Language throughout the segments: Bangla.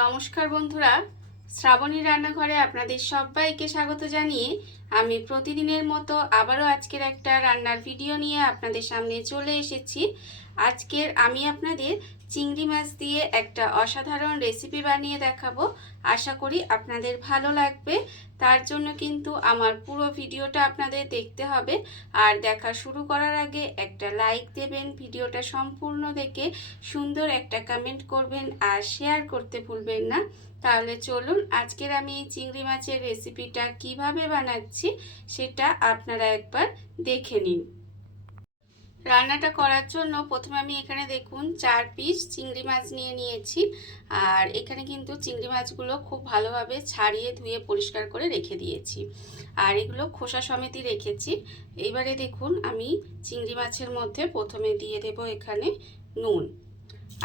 নমস্কার বন্ধুরা, শ্রাবণী রান্নাঘরে আপনাদের সবাইকে স্বাগত জানিয়ে আমি প্রতিদিনের মতো আবারও আজকের একটা রান্নার ভিডিও নিয়ে আপনাদের সামনে চলে এসেছি। আজকের আমি আপনাদের চিংড়ি মাছ দিয়ে একটা অসাধারণ রেসিপি বানিয়ে দেখাবো। আশা করি আপনাদের ভালো লাগবে। তার জন্য কিন্তু আমার পুরো ভিডিওটা আপনাদের দেখতে হবে। আর দেখা শুরু করার আগে একটা লাইক দেবেন, ভিডিওটা সম্পূর্ণ দেখে সুন্দর একটা কমেন্ট করবেন আর শেয়ার করতে ভুলবেন না। তাহলে চলুন আজকের আমি এই চিংড়ি মাছের রেসিপিটা কিভাবে বানাচ্ছি সেটা আপনারা একবার দেখে নিন। রান্নাটা করার জন্য প্রথমে আমি এখানে দেখুন 4 পিস চিংড়ি মাছ নিয়ে নিয়েছি। আর এখানে কিন্তু চিংড়ি মাছগুলো খুব ভালোভাবে ছাড়িয়ে ধুয়ে পরিষ্কার করে রেখে দিয়েছি, আর এগুলো খোসা সমেতই রেখেছি। এইবারে দেখুন আমি চিংড়ি মাছের মধ্যে প্রথমে দিয়ে দেব এখানে নুন।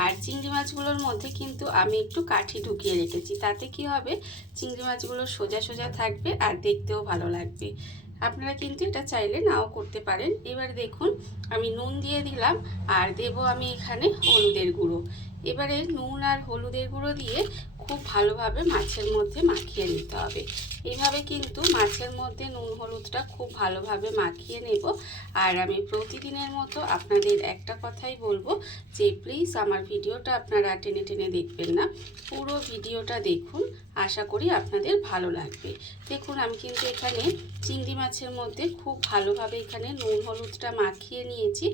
আর চিংড়ি মাছগুলোর মধ্যে কিন্তু আমি একটু কাঠি ঢুকিয়ে রেখেছি, তাতে কি হবে চিংড়ি মাছগুলো সোজা সোজা থাকবে আর দেখতেও ভালো লাগবে। আপনারা কিন্তু এটা চাইলে নাও করতে পারেন। এবার দেখুন আমি নুন দিয়ে দিলাম আর দেব আমি এখানে হলুদের গুঁড়ো। এবারে নুন আর হলুদের গুঁড়ো দিয়ে খুব ভালোভাবে মাছের মধ্যে মাখিয়ে নিতে হবে। এইভাবে কিন্তু মাছের মধ্যে নুন হলুদটা খুব ভালোভাবে মাখিয়ে নেব। আর আমি প্রতিদিনের মতো আপনাদের একটা কথাই বলবো যে প্লিজ আমার ভিডিওটা আপনারা টেনে টেনে দেখবেন না, পুরো ভিডিওটা দেখুন, আশা করি আপনাদের ভালো লাগবে। দেখুন আমি কিন্তু এখানে চিংড়ি মাছের মধ্যে খুব ভালোভাবে এখানে নুন হলুদটা মাখিয়ে নিয়েছি।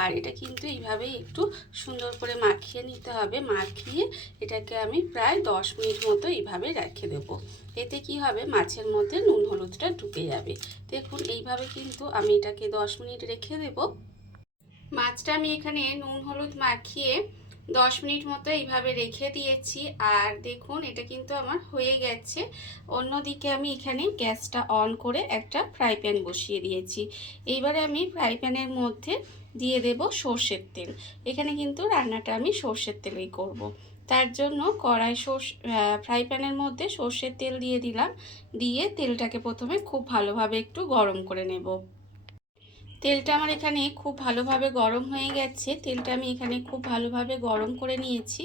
আর এটা কিন্তু এইভাবেই একটু সুন্দর করে মাখিয়ে নিতে হবে। মাখিয়ে এটাকে আমি প্রায় 10 মিনিট মতো এইভাবে রেখে দেবো। এতে কি হবে মাছের মধ্যে নুন হলুদটা ঢুকে যাবে। দেখুন এইভাবে কিন্তু আমি এটাকে 10 মিনিট রেখে দেব। মাছটা আমি এখানে নুন হলুদ মাখিয়ে 10 মিনিট মতো এইভাবে রেখে দিয়েছি। আর দেখুন এটা কিন্তু আমার হয়ে গেছে। অন্যদিকে আমি এখানে গ্যাসটা অন করে একটা ফ্রাই প্যান বসিয়ে দিয়েছি। এইবারে আমি ফ্রাই প্যানের মধ্যে দিয়ে দেব সর্ষের তেল। এখানে কিন্তু রান্নাটা আমি সর্ষের তেলেই করব। তার জন্য ফ্রাই প্যানের মধ্যে সর্ষের তেল দিয়ে দিলাম। দিয়ে তেলটাকে প্রথমে খুব ভালোভাবে একটু গরম করে নেব। তেলটা আমার এখানে খুব ভালোভাবে গরম হয়ে গেছে। তেলটা আমি এখানে খুব ভালোভাবে গরম করে নিয়েছি।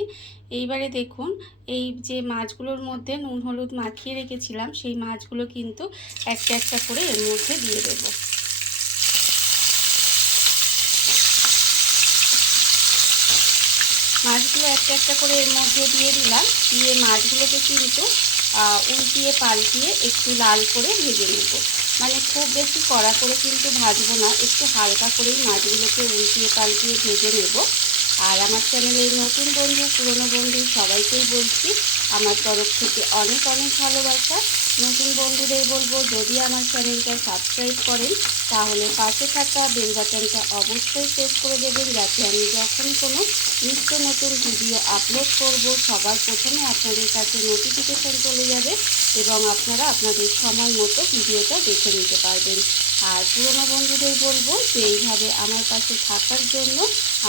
এইবারে দেখুন এই যে মাছগুলোর মধ্যে নুন হলুদ মাখিয়ে রেখেছিলাম সেই মাছগুলো কিন্তু একটা একটা করে এর মধ্যে দিয়ে দেব। মাছগুলো একটা একটা করে এর মধ্যে দিয়ে দিলাম। দিয়ে মাছগুলোকে কিন্তু উল্টিয়ে পাল্টিয়ে একটু লাল করে ভেজে নেব। মানে খুব বেশি কড়া করে কিন্তু ভাজবো না, একটু হালকা করেই মাছগুলোকে উল্টিয়ে পাল্টিয়ে ভেজে নেব। আর আমার চ্যানেলের নতুন বন্ধু পুরনো বন্ধু সবাইকেই বলছি আমার তরফ থেকে অনেক অনেক ভালোবাসা। নতুন বন্ধুদের বলবো যদি আমার চ্যানেলটা সাবস্ক্রাইব করেন তাহলে পাশে থাকা বেল বাটনটা অবশ্যই প্রেস করে দেবেন, যাতে আমি যখন কোনো নিত্য নতুন ভিডিও আপলোড করব সবার প্রথমে আপনাদের কাছে নোটিফিকেশন চলে যাবে এবং আপনারা আপনাদের সময় মতো ভিডিওটা দেখে নিতে পারবেন। আর পুরনো বন্ধুদের বলবো যে এইভাবে আমার পাশে থাকার জন্য,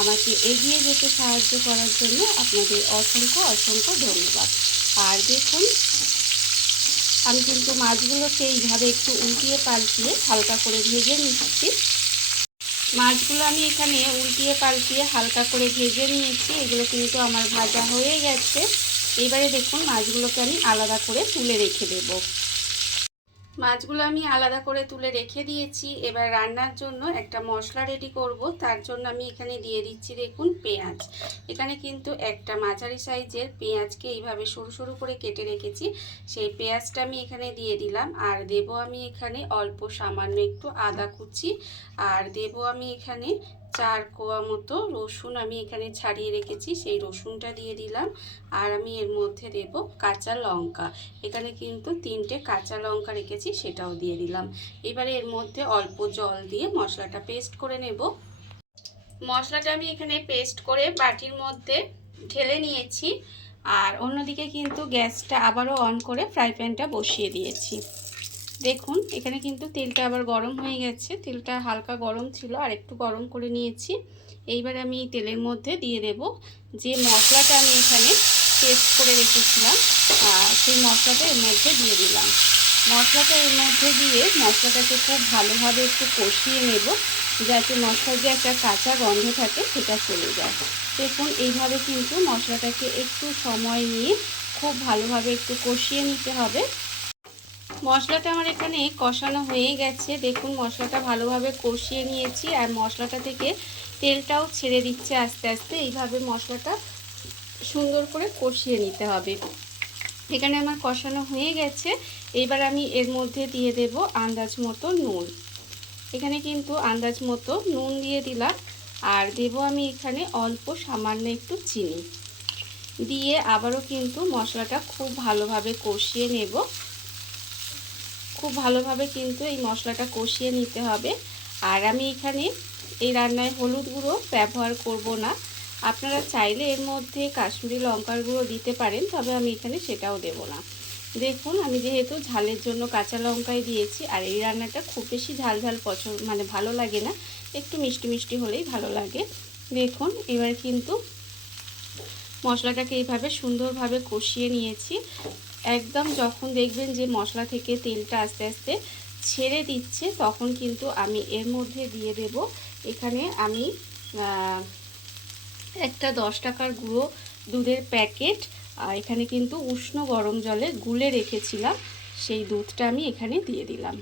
আমাকে এগিয়ে যেতে সাহায্য করার জন্য আপনাদের অসংখ্য অসংখ্য ধন্যবাদ। আর দেখুন আমি কিন্তু মাছগুলোকে এইভাবে একটু উল্টিয়ে পাল্টিয়ে হালকা করে ভেজে নিচ্ছি। মাছগুলো আমি এখানে উল্টিয়ে পাল্টিয়ে হালকা করে ভেজে নিয়েছি। এগুলো কিন্তু আমার ভাজা হয়ে গেছে। এবারে দেখুন মাছগুলোকে আমি আলাদা করে তুলে রেখে দেব। মাছগুলো আমি আলাদা করে তুলে রেখে দিয়েছি। এবার রান্নার জন্য একটা মশলা রেডি করব। তার জন্য আমি এখানে দিয়ে দিচ্ছি দেখুন পেঁয়াজ। এখানে কিন্তু একটা মাঝারি সাইজের পেঁয়াজকে এইভাবে সরু সরু করে কেটে রেখেছি, সেই পেঁয়াজটা আমি এখানে দিয়ে দিলাম। আর দেব আমি এখানে অল্প সামান্য একটু আদা কুচি। আর দেব আমি এখানে 4 কোয়া মতো রসুন আমি এখানে ছাড়িয়ে রেখেছি, সেই রসুনটা দিয়ে দিলাম। আর আমি এর মধ্যে দেব কাঁচা লঙ্কা। এখানে কিন্তু 3টে কাঁচা লঙ্কা রেখেছি, সেটাও দিয়ে দিলাম। এবারে এর মধ্যে অল্প জল দিয়ে মশলাটা পেস্ট করে নেব। মশলাটা আমি এখানে পেস্ট করে বাটির মধ্যে ঢেলে নিয়েছি। আর অন্যদিকে কিন্তু গ্যাসটা আবারও অন করে ফ্রাই প্যানটা বসিয়ে দিয়েছি। দেখুন এখানে কিন্তু তেলটা আবার গরম হয়ে গেছে। তেলটা হালকা গরম ছিল, আর একটু গরম করে নিয়েছি। এইবার আমি তেলের মধ্যে দিয়ে দেব যে মশলাটা আমি এখানে পেস্ট করে রেখেছিলাম, সেই মশলাটা এর মধ্যে দিয়ে দিলাম। মশলাটা এর মধ্যে দিয়ে মশলাটাকে খুব ভালোভাবে একটু কষিয়ে নেব, যাতে মশলার যে একটা কাঁচা গন্ধ থাকে সেটা চলে যায়। দেখুন এইভাবে কিন্তু মশলাটাকে একটু সময় নিয়ে খুব ভালোভাবে একটু কষিয়ে নিতে হবে। মশলাটা আমার এখানে কষানো হয়ে গেছে। দেখুন মশলাটা ভালোভাবে কষিয়ে নিয়েছি আর মশলাটা থেকে তেলটাও ছেড়ে দিচ্ছে আস্তে আস্তে। এইভাবে মশলাটা সুন্দর করে কষিয়ে নিতে হবে। এখানে আমার কষানো হয়ে গেছে। এবার আমি এর মধ্যে দিয়ে দেব আন্দাজ মতো নুন। এখানে কিন্তু আন্দাজ মতো নুন দিয়ে দিলাম আর দেব আমি এখানে অল্প সামান্য একটু চিনি দিয়ে আবারও কিন্তু মশলাটা খুব ভালোভাবে কষিয়ে নেব। খুব ভালোভাবে কিন্তু এই মশলাটা কষিয়ে নিতে হবে। আর আমি এখানে এই রান্নায় হলুদ গুঁড়ো ব্যবহার করব না। আপনারা চাইলে এর মধ্যে কাশ্মীরি লঙ্কার গুঁড়ো দিতে পারেন, তবে আমি এখানে সেটাও দেব না। দেখুন আমি যেহেতু ঝালের জন্য কাঁচা লঙ্কাই দিয়েছি আর এই রান্নাটা খুব বেশি ঝাল ঝাল পছন্দ ভালো লাগে না, একটু মিষ্টি মিষ্টি হলেই ভালো লাগে। দেখুন এবার কিন্তু মশলাটাকে এইভাবে সুন্দরভাবে কষিয়ে নিয়েছি। একদম যখন দেখবেন যে মশলা থেকে তেলটা আস্তে আস্তে ছেড়ে দিচ্ছে তখন কিন্তু আমি এর মধ্যে দিয়ে দেব এখানে আমি একটা 10 টাকার গুঁড়ো দুধের প্যাকেট। এখানে কিন্তু উষ্ণ গরম জলে গুলে রেখেছিলাম, সেই দুধটা আমি এখানে দিয়ে দিলাম।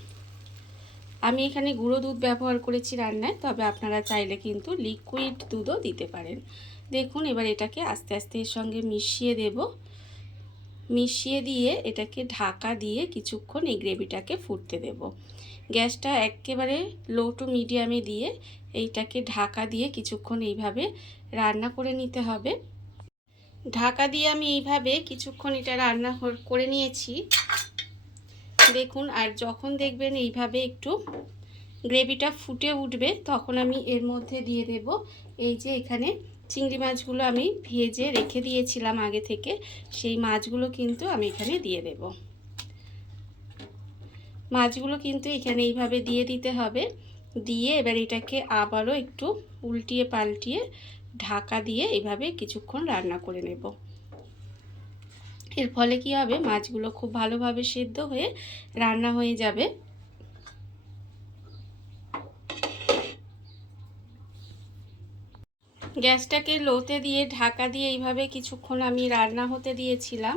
আমি এখানে গুঁড়ো দুধ ব্যবহার করেছি রান্নায়, তবে আপনারা চাইলে কিন্তু লিকুইড দুধও দিতে পারেন। দেখুন এবার এটাকে আস্তে আস্তে এর সঙ্গে মিশিয়ে দেব। মিশিয়ে দিয়ে এটাকে ঢাকা দিয়ে কিছুক্ষণ এই গ্রেভিটাকে ফুটতে দেব। গ্যাসটা একেবারে লো টু মিডিয়ামে দিয়ে এইটাকে ঢাকা দিয়ে কিছুক্ষণ এইভাবে রান্না করে নিতে হবে। ঢাকা দিয়ে আমি এইভাবে কিছুক্ষণ এটা রান্না করে নিয়েছি। দেখুন আর যখন দেখবেন এইভাবে একটু গ্রেভিটা ফুটে উঠবে তখন আমি এর মধ্যে দিয়ে দেব এই যে এখানে চিংড়ি মাছগুলো আমি ভেজে রেখে দিয়েছিলাম আগে থেকে, সেই মাছগুলো কিন্তু আমি এখানে দিয়ে দেব। মাছগুলো কিন্তু এখানে এইভাবে দিয়ে দিতে হবে। দিয়ে এবার এটাকে আবারও একটু উল্টিয়ে পাল্টিয়ে ঢাকা দিয়ে এইভাবে কিছুক্ষণ রান্না করে নেব। এর ফলে কি হবে, মাছগুলো খুব ভালোভাবে সেদ্ধ হয়ে রান্না হয়ে যাবে। গ্যাসটাকে লোতে দিয়ে ঢাকা দিয়ে এইভাবে কিছুক্ষণ আমি রান্না হতে দিয়েছিলাম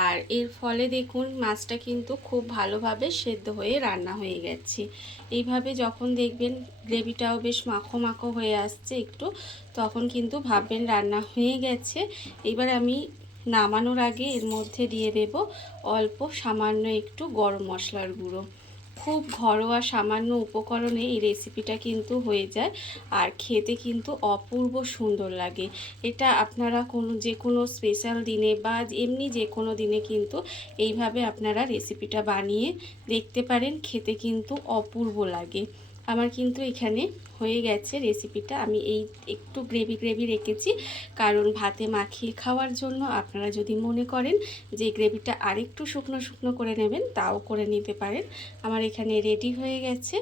আর এর ফলে দেখুন মাছটা কিন্তু খুব ভালোভাবে সেদ্ধ হয়ে রান্না হয়ে গেছে। এইভাবে যখন দেখবেন গ্রেভিটাও বেশ মাখো মাখো হয়ে আসছে একটু, তখন কিন্তু ভাববেন রান্না হয়ে গেছে। এবার আমি নামানোর আগে এর মধ্যে দিয়ে দেব অল্প সামান্য একটু গরম মশলার গুঁড়ো। খুব ঘরোয়া সামান্য উপকরণে এই রেসিপিটা কিন্তু হয়ে যায় আর খেতে কিন্তু অপূর্ব সুন্দর লাগে। এটা আপনারা যে কোনো স্পেশাল দিনে বা এমনি যে কোনো দিনে কিন্তু এইভাবে আপনারা রেসিপিটা বানিয়ে দেখতে পারেন, খেতে কিন্তু অপূর্ব লাগে। আমার কিন্তু এখানে হয়ে গেছে রেসিপিটা। আমি এই একটু গ্রেভি রেখেছি কারণ ভাতে মাখিয়ে খাওয়ার জন্য। আপনারা যদি মনে করেন যে গ্রেভিটা আরেকটু শুকনো শুকনো করে নেবেন তাও করে নিতে পারেন। আমার এখানে রেডি হয়ে গেছে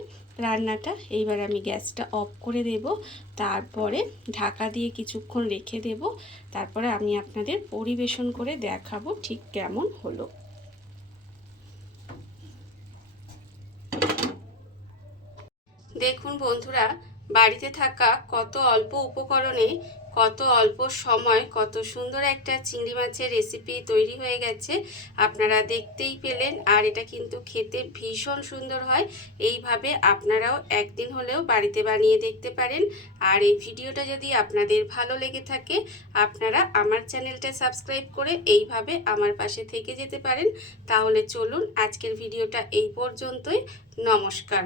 রান্নাটা। এইবার আমি গ্যাসটা অফ করে দেব, তারপরে ঢাকা দিয়ে কিছুক্ষণ রেখে দেব। তারপরে আমি আপনাদের পরিবেশন করে দেখাবো ঠিক কেমন হলো। দেখুন বন্ধুরা, বাড়িতে থাকা কত অল্প উপকরণে কত অল্প সময় কত সুন্দর একটা চিংড়ি মাছের রেসিপি তৈরি হয়ে গেছে, আপনারা দেখতেই পেলেন। আর এটা কিন্তু খেতে ভীষণ সুন্দর হয়। এইভাবে আপনারাও একদিন হলেও বাড়িতে বানিয়ে দেখতে পারেন। আর এই ভিডিওটা যদি আপনাদের ভালো লেগে থাকে আপনারা আমার চ্যানেলটা সাবস্ক্রাইব করে এইভাবে আমার পাশে থেকে যেতে পারেন। তাহলে চলুন আজকের ভিডিওটা এই পর্যন্তই। নমস্কার।